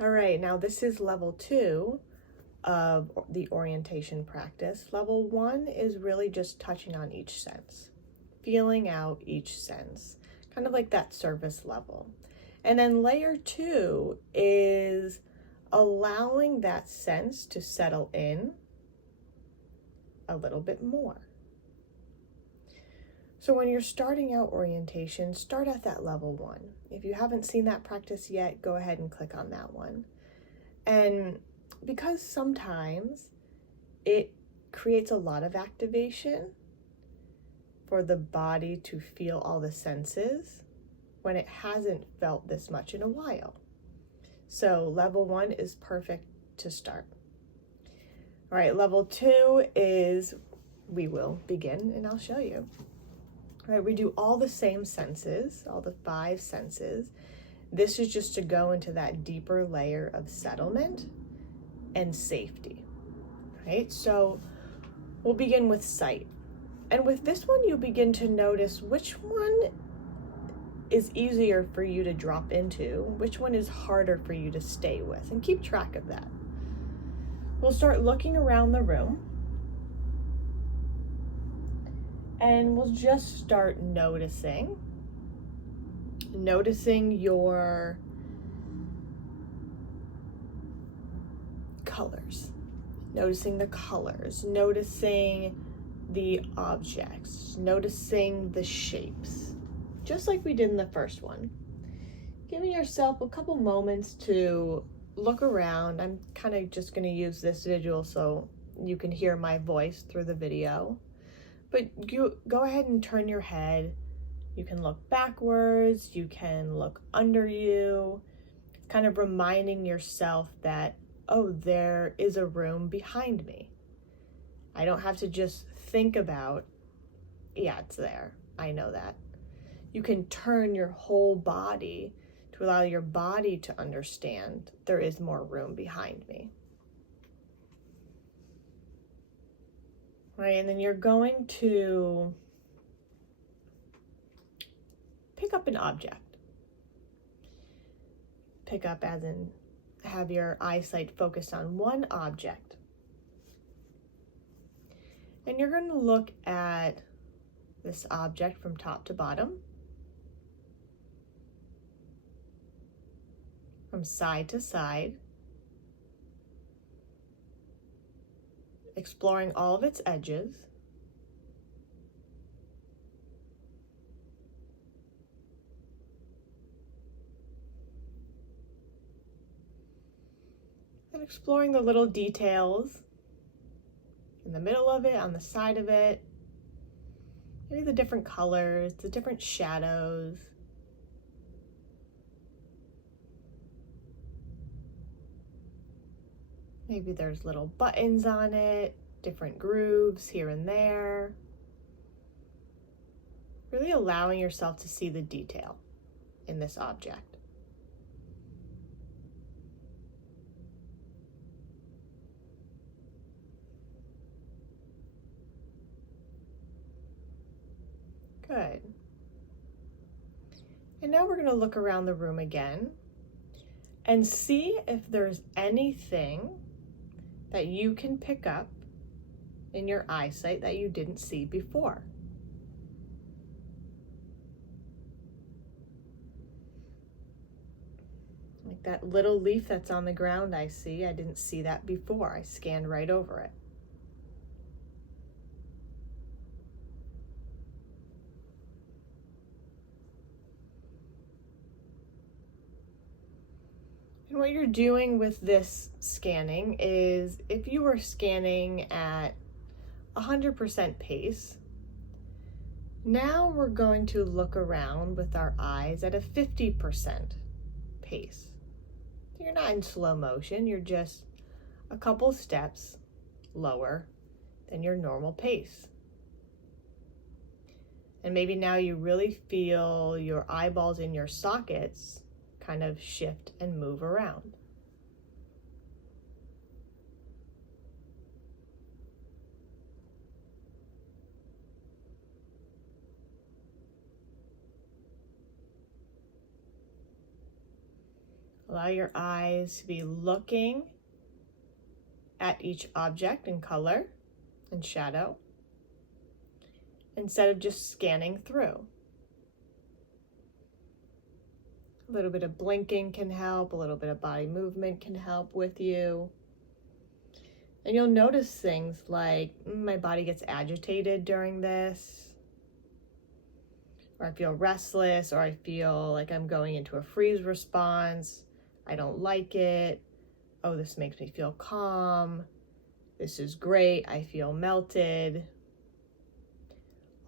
All right, now this is level 2 of the orientation practice. Level 1 is really just touching on each sense, feeling out each sense, kind of like that surface level. And then layer 2 is allowing that sense to settle in a little bit more. So when you're starting out orientation, start at that level 1. If you haven't seen that practice yet, go ahead and click on that one. And because sometimes it creates a lot of activation for the body to feel all the senses when it hasn't felt this much in a while. So level 1 is perfect to start. All right, level 2 is, we will begin and I'll show you. All right, we do all the same senses, all the 5 senses. This is just to go into that deeper layer of settlement and safety, right? So we'll begin with sight. And with this one, you'll begin to notice which one is easier for you to drop into, which one is harder for you to stay with, and keep track of that. We'll start looking around the room. And we'll just start noticing your colors, noticing the colors, noticing the objects, noticing the shapes, just like we did in the first one. Giving yourself a couple moments to look around. I'm kind of just going to use this visual so you can hear my voice through the video. But you go ahead and turn your head. You can look backwards, you can look under you, kind of reminding yourself that, oh, there is a room behind me. I don't have to just think about, yeah, it's there. I know that. You can turn your whole body to allow your body to understand there is more room behind me. Right, and then you're going to pick up an object. Pick up as in have your eyesight focused on one object. And you're going to look at this object from top to bottom, from side to side, exploring all of its edges. And exploring the little details in the middle of it, on the side of it, maybe the different colors, the different shadows. Maybe there's little buttons on it, different grooves here and there. Really allowing yourself to see the detail in this object. Good. And now we're going to look around the room again and see if there's anything that you can pick up in your eyesight that you didn't see before. Like that little leaf that's on the ground I see, I didn't see that before. I scanned right over it. And what you're doing with this scanning is if you were scanning at 100% pace, now we're going to look around with our eyes at a 50% pace. You're not in slow motion, you're just a couple steps lower than your normal pace. And maybe now you really feel your eyeballs in your sockets kind of shift and move around. Allow your eyes to be looking at each object in color and shadow instead of just scanning through. A little bit of blinking can help, a little bit of body movement can help with you. And you'll notice things like, my body gets agitated during this, or I feel restless, or I feel like I'm going into a freeze response. I don't like it. Oh, this makes me feel calm. This is great. I feel melted.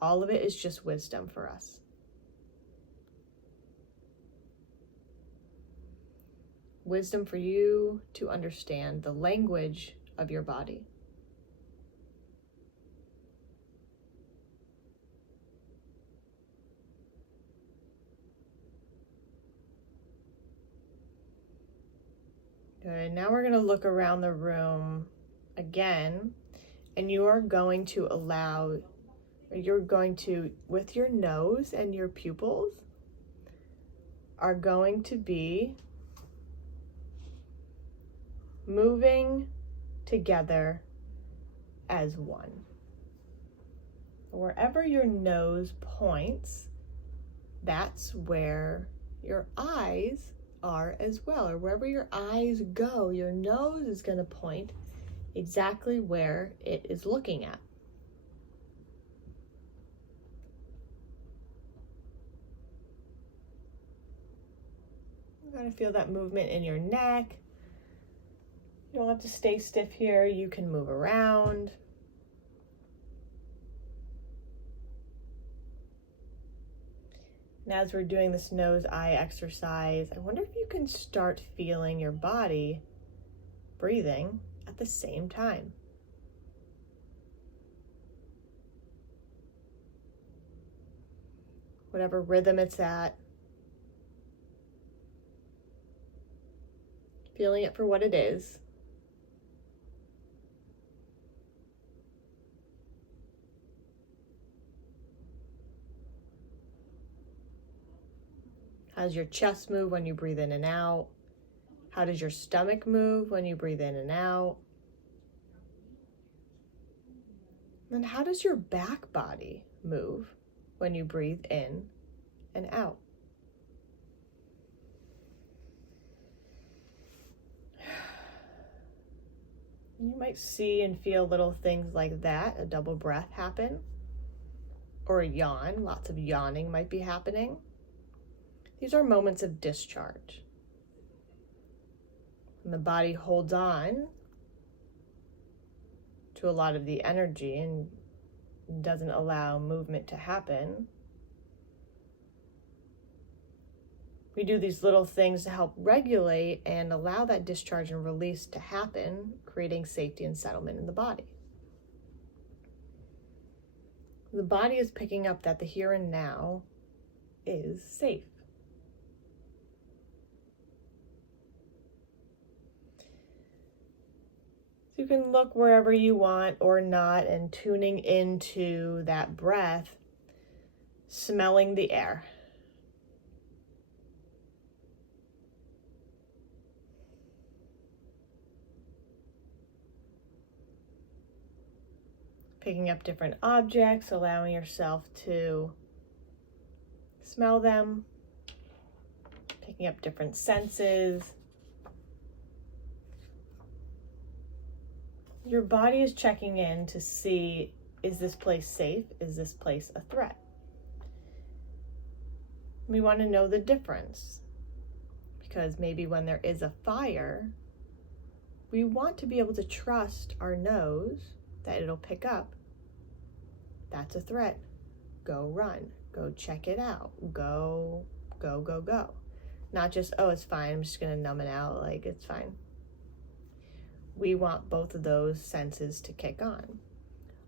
All of it is just wisdom for us. Wisdom for you to understand the language of your body. Good. Now we're going to look around the room again, and you are going to with your nose and your pupils, are going to be moving together as one. Wherever your nose points, that's where your eyes are as well. Or wherever your eyes go, your nose is going to point exactly where it is looking at. You're going to feel that movement in your neck. You don't have to stay stiff here. You can move around. And as we're doing this nose-eye exercise, I wonder if you can start feeling your body breathing at the same time. Whatever rhythm it's at. Feeling it for what it is. How does your chest move when you breathe in and out? How does your stomach move when you breathe in and out? And how does your back body move when you breathe in and out? You might see and feel little things like that, a double breath happen, or a yawn. Lots of yawning might be happening. These are moments of discharge. And the body holds on to a lot of the energy and doesn't allow movement to happen. We do these little things to help regulate and allow that discharge and release to happen, creating safety and settlement in the body. The body is picking up that the here and now is safe. So you can look wherever you want or not, and tuning into that breath, smelling the air. Picking up different objects, allowing yourself to smell them, picking up different senses. Your body is checking in to see, is this place safe? Is this place a threat? We want to know the difference, because maybe when there is a fire, we want to be able to trust our nose that it'll pick up. That's a threat. Go run. Go check it out. Go. Not just, oh, it's fine, I'm just going to numb it out, like it's fine. We want both of those senses to kick on.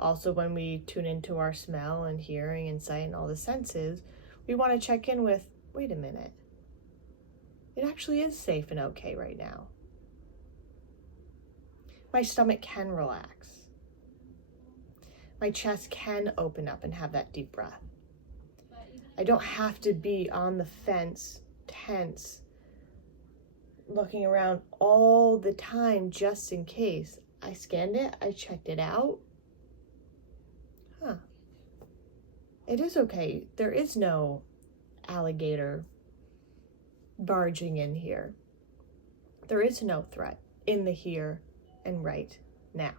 Also, when we tune into our smell and hearing and sight and all the senses, we want to check in with, wait a minute, it actually is safe and okay right now. My stomach can relax. My chest can open up and have that deep breath. I don't have to be on the fence, tense, looking around all the time just in case. I scanned it, I checked it out. It is okay. There is no alligator barging in here. There is no threat in the here and right now.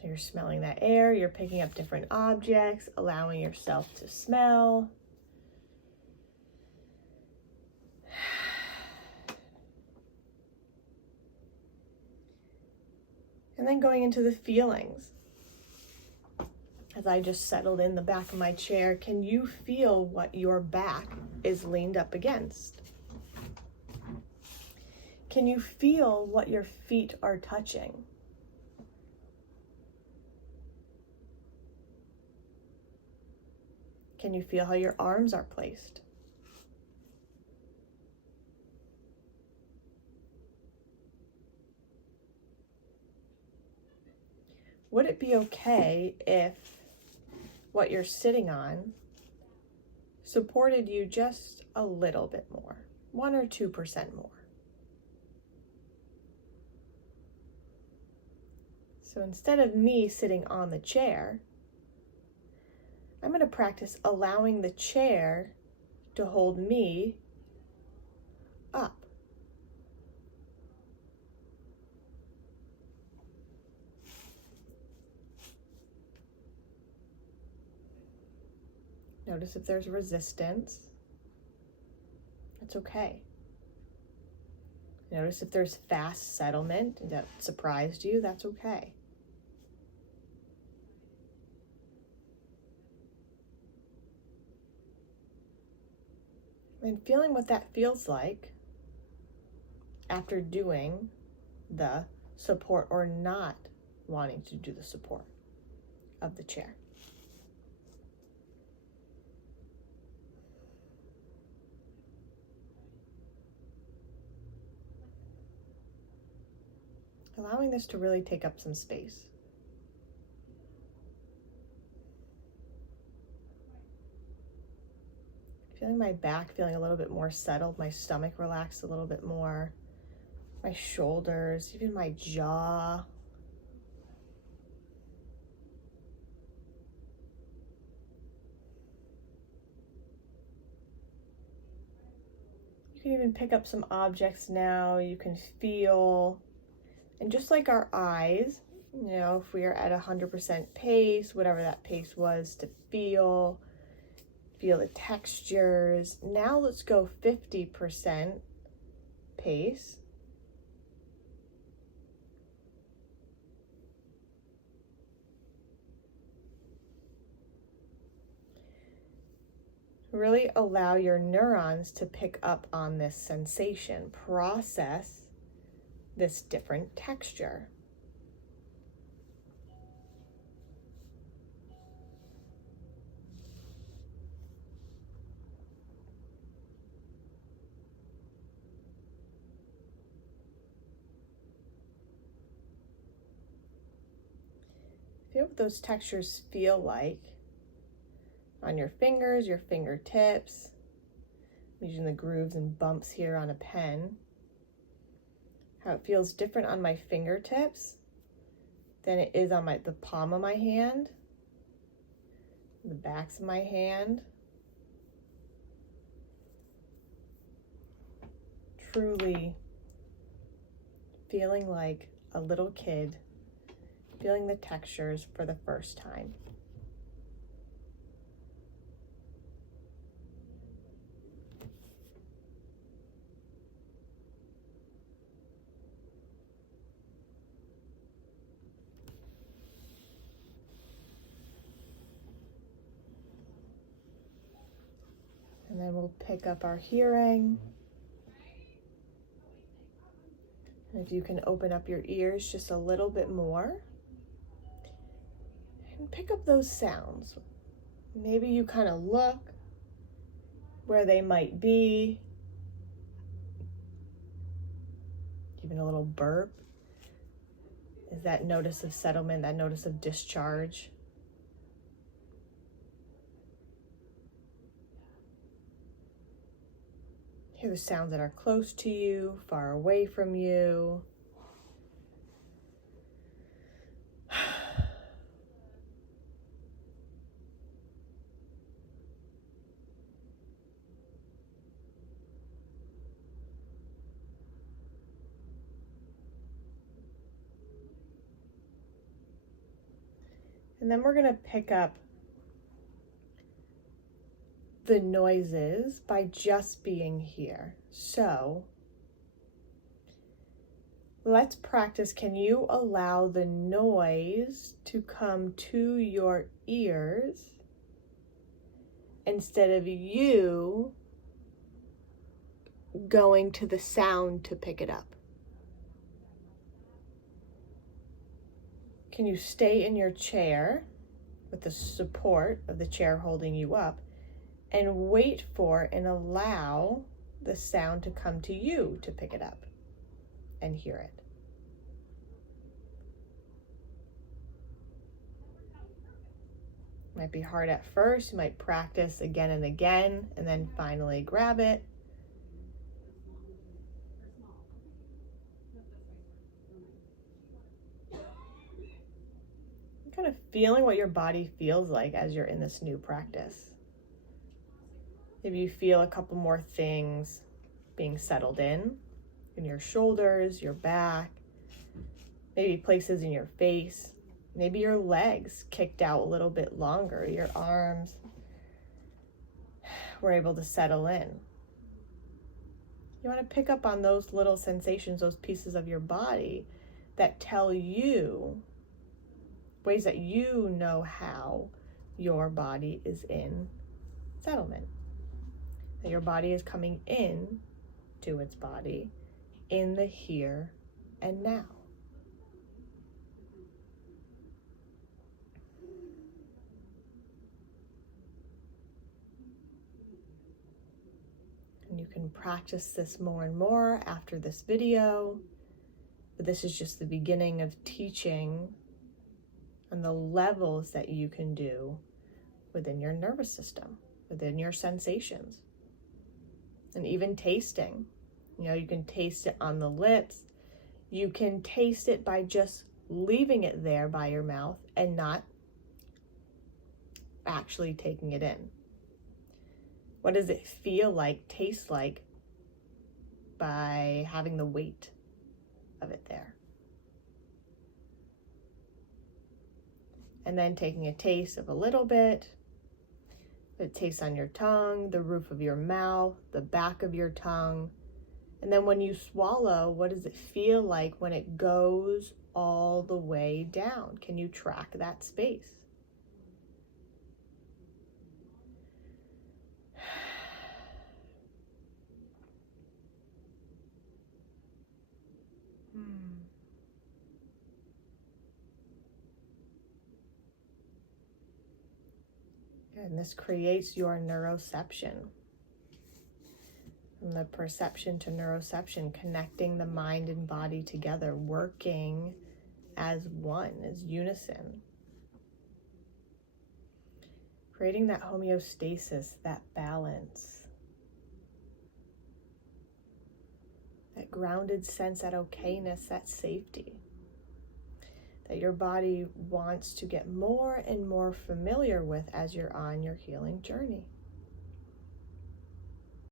So you're smelling that air, you're picking up different objects, allowing yourself to smell. And then going into the feelings. As I just settled in the back of my chair, can you feel what your back is leaned up against? Can you feel what your feet are touching? Can you feel how your arms are placed? Would it be okay if what you're sitting on supported you just a little bit more, 1 or 2% more? So instead of me sitting on the chair, I'm going to practice allowing the chair to hold me up. Notice if there's resistance. That's okay. Notice if there's fast settlement that surprised you. That's okay. And feeling what that feels like after doing the support or not wanting to do the support of the chair. Allowing this to really take up some space. Feeling my back feeling a little bit more settled, my stomach relaxed a little bit more, my shoulders, even my jaw. You can even pick up some objects now. You can feel, and just like our eyes, you know, if we are at 100% pace, whatever that pace was to feel the textures. Now let's go 50% pace. Really allow your neurons to pick up on this sensation, process this different texture. Feel what those textures feel like on your fingers, your fingertips. I'm using the grooves and bumps here on a pen. How it feels different on my fingertips than it is on the palm of my hand, the backs of my hand. Truly feeling like a little kid, feeling the textures for the first time. And then we'll pick up our hearing. And if you can open up your ears just a little bit more and pick up those sounds. Maybe you kind of look where they might be. Even a little burp. Is that notice of settlement, that notice of discharge? Hear the sounds that are close to you, far away from you. And then we're going to pick up the noises by just being here. So let's practice. Can you allow the noise to come to your ears instead of you going to the sound to pick it up? Can you stay in your chair with the support of the chair holding you up and wait for and allow the sound to come to you to pick it up and hear it? Might be hard at first. You might practice again and again and then finally grab it. Kind of feeling what your body feels like as you're in this new practice. Maybe you feel a couple more things being settled in your shoulders, your back, maybe places in your face, maybe your legs kicked out a little bit longer, your arms were able to settle in. You want to pick up on those little sensations, those pieces of your body that tell you ways that you know how your body is in settlement. That your body is coming in to its body in the here and now. And you can practice this more and more after this video, but this is just the beginning of teaching on the levels that you can do within your nervous system, within your sensations, and even tasting. You know, you can taste it on the lips. You can taste it by just leaving it there by your mouth and not actually taking it in. What does it feel like, taste like, by having the weight of it there? And then taking a taste of a little bit. It tastes on your tongue, the roof of your mouth, the back of your tongue. And then when you swallow, what does it feel like when it goes all the way down? Can you track that space? And this creates your neuroception. From the perception to neuroception, connecting the mind and body together, working as one, as unison. Creating that homeostasis, that balance. That grounded sense, that okayness, that safety. That your body wants to get more and more familiar with as you're on your healing journey.